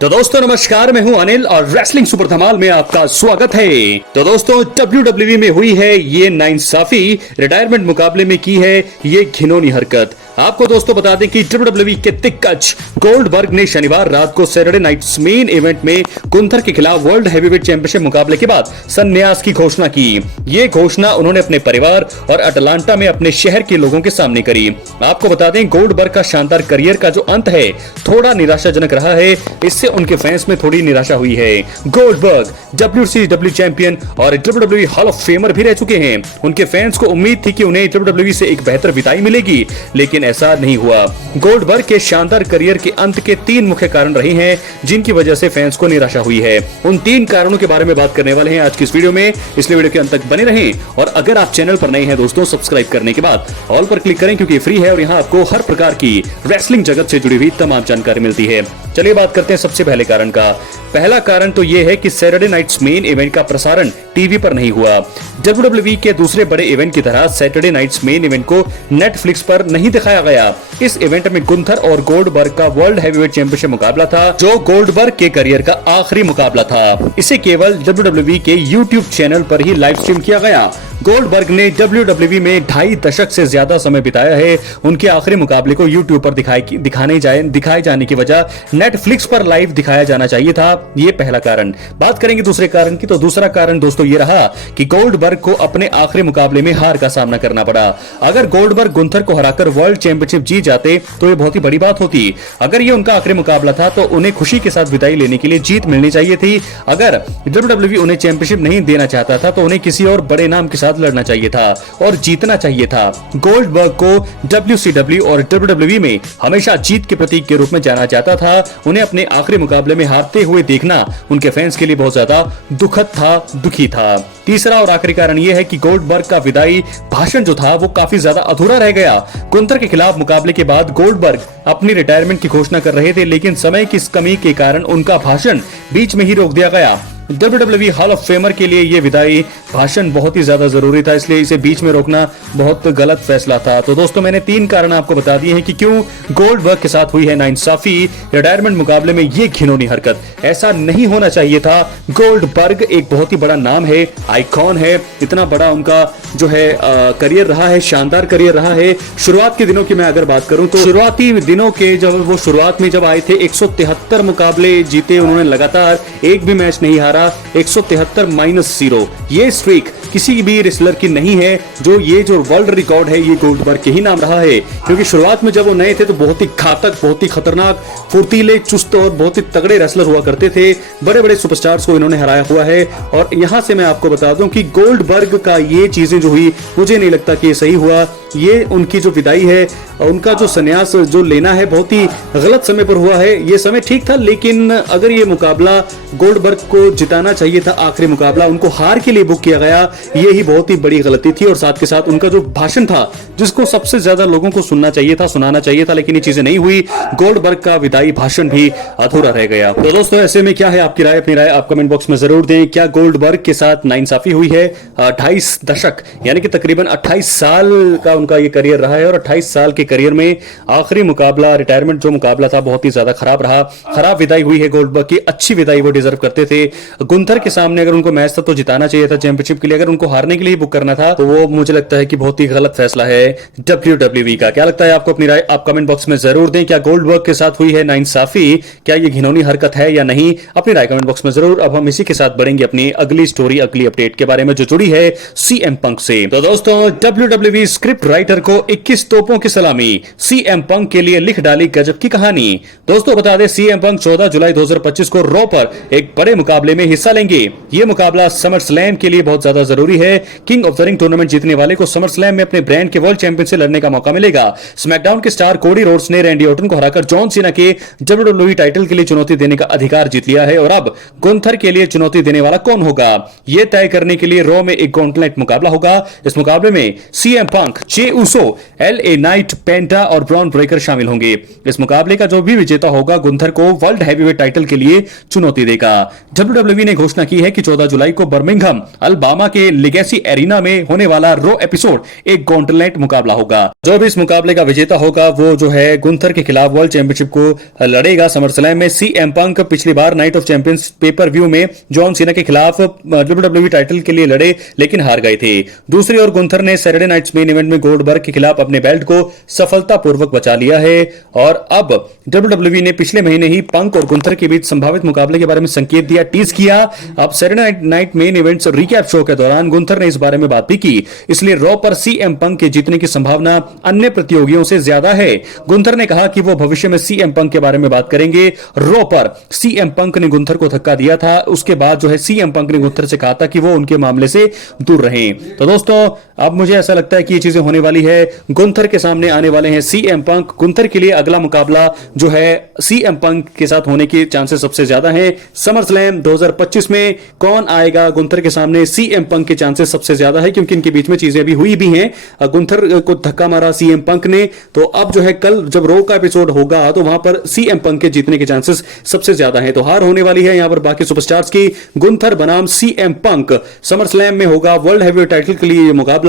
तो दोस्तों नमस्कार, मैं हूं अनिल और रेसलिंग सुपर धमाल में आपका स्वागत है। तो दोस्तों WWE में हुई है ये नाइंसाफी, रिटायरमेंट मुकाबले में की है ये घिनौनी हरकत। आपको दोस्तों बता दें कि WWE के दिग्गज गोल्डबर्ग ने शनिवार रात को सैटरडे नाइट्स मेन इवेंट में गुंथर के खिलाफ वर्ल्ड हैवीवेट चैंपियनशिप मुकाबले के बाद संन्यास की घोषणा की। ये घोषणा उन्होंने अपने परिवार और अटलांटा में अपने शहर के लोगों के सामने करी। आपको बता दें गोल्डबर्ग का शानदार करियर का जो अंत है थोड़ा निराशाजनक रहा है, इससे उनके फैंस में थोड़ी निराशा हुई है। गोल्डबर्ग WCW चैंपियन और WWE हॉल ऑफ फेमर भी रह चुके हैं। उनके फैंस को उम्मीद थी कि उन्हें WWE से एक बेहतर विदाई मिलेगी, लेकिन ऐसा नहीं हुआ। गोल्डबर्ग के शानदार करियर के अंत के 3 मुख्य कारण रहे हैं जिनकी वजह से फैंस को निराशा हुई है। उन 3 कारणों के बारे में बात करने वाले हैं आज की इस वीडियो में, इसलिए वीडियो के अंत तक बने रहें। और अगर आप चैनल पर नए हैं दोस्तों, सब्सक्राइब करने के बाद ऑल पर क्लिक करें क्योंकि फ्री है और यहाँ आपको हर प्रकार की रेसलिंग जगत से जुड़ी हुई तमाम जानकारी मिलती है। चलिए बात करते हैं सबसे पहले कारण का। पहला कारण तो यह है कि सैटरडे नाइट्स मेन इवेंट का प्रसारण टीवी पर नहीं हुआ। WWE के दूसरे बड़े इवेंट की तरह सैटरडे नाइट्स मेन इवेंट को नेटफ्लिक्स पर नहीं दिखाया गया। इस इवेंट में गुंथर और गोल्डबर्ग का वर्ल्ड हैवीवेट चैंपियनशिप मुकाबला था, जो गोल्डबर्ग के करियर का आखिरी मुकाबला था। इसे केवल WWE के YouTube चैनल पर ही लाइव स्ट्रीम किया गया। गोल्डबर्ग ने WWE में 2.5 दशक से ज्यादा समय बिताया है। उनके आखिरी मुकाबले को YouTube पर दिखाए जाने की वजह नेटफ्लिक्स पर लाइव दिखाया जाना चाहिए था। ये पहला कारण। बात करेंगे दूसरे कारण की, तो दूसरा कारण दोस्तों ये रहा कि गोल्डबर्ग को अपने आखिरी मुकाबले में हार का सामना करना पड़ा। अगर गोल्डबर्ग गुंथर को हराकर वर्ल्ड चैंपियनशिप जीत जाते तो ये बहुत ही बड़ी बात होती। अगर ये उनका आखिरी मुकाबला था तो उन्हें खुशी के साथ विदाई लेने के लिए जीत मिलनी चाहिए थी। अगर WWE उन्हें चैंपियनशिप नहीं देना चाहता था तो उन्हें किसी और बड़े नाम के साथ लड़ना चाहिए था और जीतना चाहिए था। गोल्डबर्ग को WCW और WWE में हमेशा जीत के प्रतीक के रूप में जाना जाता था। उन्हें अपने आखिरी मुकाबले में हारते हुए देखना उनके फैंस के लिए बहुत ज्यादा दुखद था, दुखी था। तीसरा और आखिरी कारण यह है कि गोल्डबर्ग का विदाई भाषण जो था वो काफी ज्यादा अधूरा रह गया। गुंथर के खिलाफ मुकाबले के बाद गोल्डबर्ग अपनी रिटायरमेंट की घोषणा कर रहे थे, लेकिन समय की कमी के कारण उनका भाषण बीच में ही रोक दिया गया। WWE हॉल ऑफ फेमर के लिए ये विदाई भाषण बहुत ही ज्यादा जरूरी था, इसलिए इसे बीच में रोकना बहुत गलत फैसला था। तो दोस्तों मैंने 3 कारण आपको बता दिए हैं कि क्यों गोल्डबर्ग के साथ हुई है नाइंसाफी, रिटायरमेंट मुकाबले में ये घिनौनी हरकत। ऐसा नहीं होना चाहिए था। गोल्डबर्ग एक बहुत ही बड़ा नाम है, आइकॉन है, इतना बड़ा उनका जो है करियर रहा है, शानदार करियर रहा है। शुरुआत के दिनों की मैं अगर बात करूं तो शुरुआती दिनों के जब वो शुरुआत में जब आए थे 173 मुकाबले जीते उन्होंने, लगातार एक भी मैच नहीं हारा। 173-0 ये स्ट्रीक किसी भी रेसलर की नहीं है। जो वर्ल्ड रिकॉर्ड है ये गोल्डबर्ग के ही नाम रहा है, क्योंकि शुरुआत में जब वो नए थे तो बहुत ही घातक, बहुत ही खतरनाक, फुर्तीले, चुस्त और बहुत ही तगड़े रेसलर हुआ करते थे। बड़े बड़े सुपरस्टार्स को इन्होंने हराया हुआ है। और यहां से मैं आपको बता दूं कि गोल्डबर्ग का ये चीजें जो हुई, मुझे नहीं लगता कि ये सही हुआ। ये उनकी जो विदाई है, उनका जो संन्यास जो लेना है, बहुत ही गलत समय पर हुआ है। ये समय ठीक था, लेकिन अगर ये मुकाबला गोल्डबर्ग को जिताना चाहिए था, आखिरी मुकाबला उनको हार के लिए बुक किया गया, ये ही बहुत ही बड़ी गलती थी। और साथ के साथ उनका जो भाषण था जिसको सबसे ज्यादा लोगों को सुनना चाहिए था, सुनाना चाहिए था, लेकिन ये चीजें नहीं हुई। गोल्डबर्ग का विदाई भाषण भी अधूरा रह गया। तो दोस्तों ऐसे में क्या है आपकी राय? अपनी राय आप कमेंट बॉक्स में जरूर दें। क्या गोल्डबर्ग के साथ नाइंसाफी हुई है? 28 दशक यानी कि तकरीबन 28 साल का उनका ये करियर रहा है और 28 साल के करियर में आखिरी मुकाबला, रिटायरमेंट जो मुकाबला था बहुत ही ज्यादा खराब रहा। खराब विदाई हुई है गोल्डबर्ग की। अच्छी विदाई वो डिजर्व करते थे। गुंथर के सामने अगर उनको मैच था तो जिताना चाहिए था चैंपियनशिप के लिए। अगर उनको हारने के लिए बुक करना था तो वो मुझे लगता है कि बहुत ही गलत फैसला है WWE का। क्या लगता है आपको? अपनी राय आप कमेंट बॉक्स में जरूर दें। क्या गोल्डबर्ग के साथ हुई है नाइंसाफी? क्या ये घिनौनी हरकत है या नहीं? अपनी राय कमेंट बॉक्स में जरूर। अब हम इसी के साथ बढ़ेंगे अपनी अगली स्टोरी, अगली अपडेट के बारे में जो जुड़ी है CM पंक से। तो दोस्तों WWE स्क्रिप्ट राइटर को 21 तोपों की सलामी, CM पंक के लिए लिख डाली गजब की कहानी। दोस्तों बता दें CM पंक 14 जुलाई 2025 को रॉ पर एक बड़े मुकाबले में हिस्सा लेंगे। यह मुकाबला समर स्लैम के लिए बहुत ज्यादा जरूरी है। King of the ring tournament जीतने वाले को समर स्लैम में अपने ब्रांड के वर्ल्ड चैंपियन से लड़ने का मौका मिलेगा। स्मैकडाउन के स्टार कोडी रोड्स ने रैंडी ऑर्टन को हराकर जॉन सीना के WWE टाइटल के लिए चुनौती देने का अधिकार जीत लिया है। और अब गुंथर के लिए चुनौती देने वाला कौन होगा, यह तय करने के लिए रॉ में एक गॉन्टलेट मुकाबला होगा। इस मुकाबले में CM पंक जे उसो, LA नाइट, पेंटा और ब्रॉन ब्रेकर शामिल होंगे। इस मुकाबले का जो भी विजेता होगा गुंथर को वर्ल्ड हैवीवेट टाइटल के लिए चुनौती देगा। WWE ने घोषणा की है कि 14 जुलाई को बर्मिंघम अल्बामा के लेगेसी एरिना में होने वाला रो एपिसोड एक गॉन्टलेट मुकाबला होगा। जो भी इस मुकाबले का विजेता होगा वो जो है गुंथर के खिलाफ वर्ल्ड चैंपियनशिप को लड़ेगा। समरस्लैम में CM पंक पिछली बार night of champions pay per view में जॉन सीना के खिलाफ WWE टाइटल के लिए लड़े लेकिन हार गए थे। दूसरी ओर गुंथर ने सैटरडे नाइट्स मेन इवेंट में गोल्डबर्ग के खिलाफ अपने बेल्ट को सफलतापूर्वक बचा लिया है और अब WWE ने पिछले महीने ही पंक और गुंथर के बीच संभावित मुकाबले के बारे में संकेत दिया, टीज किया। अब Saturday night main events recap show के दौरान गुंथर ने इस बारे में बात भी की, इसलिए रॉ पर CM पंक के जीतने की संभावना अन्य प्रतियोगियों से ज्यादा है। गुंथर ने कहा कि वो भविष्य में CM पंक के बारे में बात करेंगे। रॉ पर CM पंक ने गुंथर को धक्का दिया था, उसके बाद जो है CM पंक ने गुंथर से कहा था कि वो उनके मामले से दूर रहें। तो दोस्तों अब मुझे ऐसा लगता है कि ये चीजें होने वाली है। गुंथर के सामने आने वाले हैं CM पंक। गुंथर के लिए अगला मुकाबला जो है CM पंक के साथ होने के चांसेस सबसे ज्यादा हैं। समरस्लैम 2025 में कौन आएगा गुंथर के सामने? CM पंक के चांसेस सबसे ज्यादा है क्योंकि इनके बीच में चीजें अभी हुई भी हैं। गुंथर को धक्का मारा CM पंक ने, तो अब जो है कल जब रो का एपिसोड होगा तो वहां पर CM पंक के जीतने के चांसेस सबसे ज्यादा हैं। तो हार होने वाली है यहां पर बाकी सुपरस्टार्स की। गुंथर बनाम CM पंक समरस्लैम में होगा वर्ल्ड हैवीवेट टाइटल के लिए ये मुकाबला।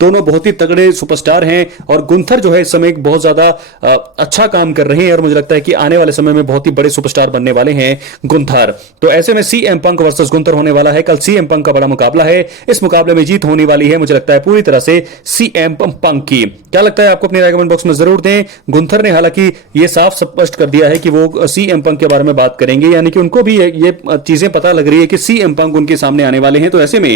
दोनों बहुत ही तगड़े सुपरस्टार हैं और गुंथर जो है इस समय एक बहुत ज्यादा अच्छा काम कर रहे हैं और मुझे लगता है कि आने वाले समय में बहुत ही बड़े सुपरस्टार बनने वाले हैं गुंथर। तो ऐसे में CM पंक वर्सेस गुंथर होने वाला है। कल CM पंक का बड़ा मुकाबला है। इस मुकाबले में जीत होने वाली है मुझे लगता है पूरी तरह से CM पंक की। क्या लगता है आपको? अपनी राय कमेंट बॉक्स में जरूर दें। गुंथर ने हालांकि ये साफ स्पष्ट कर दिया है कि वो CM पंक के बारे में बात करेंगे, यानी कि उनको भी ये चीजें पता लग रही है कि CM पंक उनके सामने आने वाले हैं। तो ऐसे में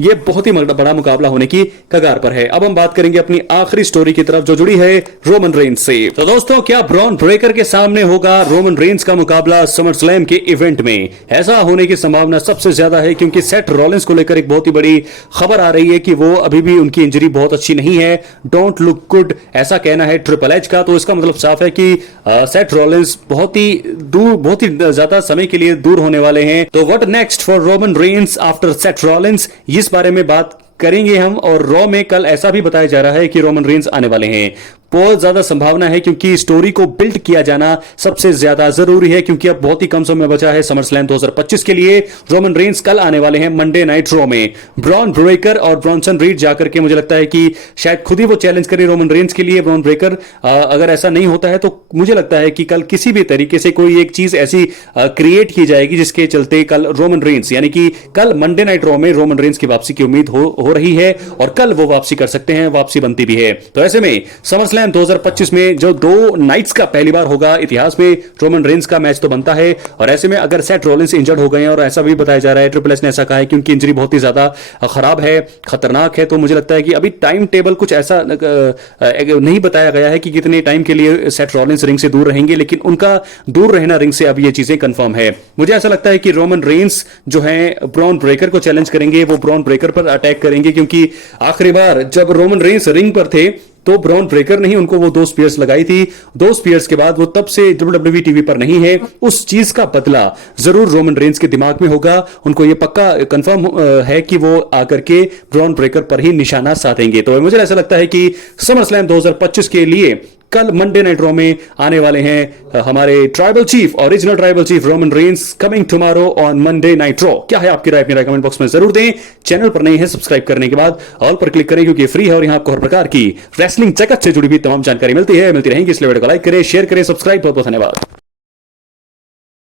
ये बहुत ही बड़ा मुकाबला होने की कगार पर है। अब हम बात करेंगे अपनी आखिरी स्टोरी की तरफ जो जुड़ी है रोमन रेंज से। तो दोस्तों क्या ब्रॉन ब्रेकर के सामने होगा रोमन रेंज का मुकाबला समरस्लैम के इवेंट में? ऐसा होने की संभावना सबसे ज्यादा है क्योंकि सेथ रॉलिंस को लेकर एक बहुत ही बड़ी खबर आ रही है कि वो अभी भी उनकी इंजरी बहुत अच्छी नहीं है, डोंट लुक गुड, ऐसा कहना है ट्रिपल एच का। तो इसका मतलब साफ है कि सेथ रॉलिंस बहुत ही ज्यादा समय के लिए दूर होने वाले हैं। तो what next for Roman Reigns after Seth Rollins, इस बारे में बात करेंगे हम। और रॉ में कल ऐसा भी बताया जा रहा है कि रोमन रेंज आने वाले हैं। बहुत ज्यादा संभावना है क्योंकि स्टोरी को बिल्ड किया जाना सबसे ज्यादा जरूरी है क्योंकि अब बहुत ही कम समय बचा है समरस्लैम 2025 के लिए। रोमन रेंज कल आने वाले हैं मंडे नाइट रॉ में। ब्रॉन ब्रेकर और ब्रॉनसन रीड जाकर के मुझे लगता है कि शायद खुद ही वो चैलेंज करे रोमन रेंज के लिए। ब्रॉन ब्रेकर अगर ऐसा नहीं होता है तो मुझे लगता है कि कल किसी भी तरीके से कोई एक चीज ऐसी क्रिएट की जाएगी जिसके चलते कल रोमन रेंज, यानी कि कल मंडे नाइट रॉ में रोमन रेंज की वापसी की उम्मीद हो रही है और कल वो वापसी कर सकते हैं, वापसी बनती भी है। तो ऐसे में समरस्लैम 2025 में जो दो नाइट्स का पहली बार होगा इतिहास में रोमन रेंज का मैच तो बनता है। और ऐसे में अगर सेथ रॉलिंस इंजर्ड हो गए हैं और ऐसा भी बताया जा रहा है, ट्रिपल एच ने ऐसा कहा है कि उनकी इंजरी बहुत ही ज्यादा खराब है, खतरनाक है, तो मुझे लगता है कि अभी टाइम टेबल कुछ ऐसा नहीं बताया गया है कि कितने टाइम के लिए सेथ रॉलिंस रिंग से दूर रहेंगे, लेकिन उनका दूर रहना रिंग से अब ये चीजें कंफर्म है। मुझे ऐसा लगता है कि रोमन रेंज जो है ब्रॉन ब्रेकर को चैलेंज करेंगे, वो ब्रॉन ब्रेकर पर अटैक करेंगे क्योंकि आखिरी बार जब रोमन रेंज रिंग पर थे तो ब्रॉन ब्रेकर ने ही उनको वो 2 स्पीयर्स लगाई थी। 2 स्पीयर्स के बाद वो तब से WWE टीवी पर नहीं है। उस चीज का बदला जरूर रोमन रेंज के दिमाग में होगा। उनको ये पक्का कंफर्म है कि वो आकर के ब्रॉन ब्रेकर पर ही निशाना साधेंगे। तो मुझे ऐसा लगता है कि समरस्लैम 2025 के लिए कल मंडे नाइट रॉ में आने वाले हैं हमारे tribal chief, original tribal chief Roman Reigns coming tomorrow on Monday night raw. क्या है आपकी राय? अपनी राय कमेंट बॉक्स में जरूर दें। चैनल पर नहीं है सब्सक्राइब करने के बाद ऑल पर क्लिक करें क्योंकि फ्री है और यहां आपको हर प्रकार की रेसलिंग जगत से जुड़ी हुई तमाम जानकारी मिलती रहेगी। इसलिए वीडियो को लाइक करें, शेयर करें, सब्सक्राइब। बहुत बहुत धन्यवाद।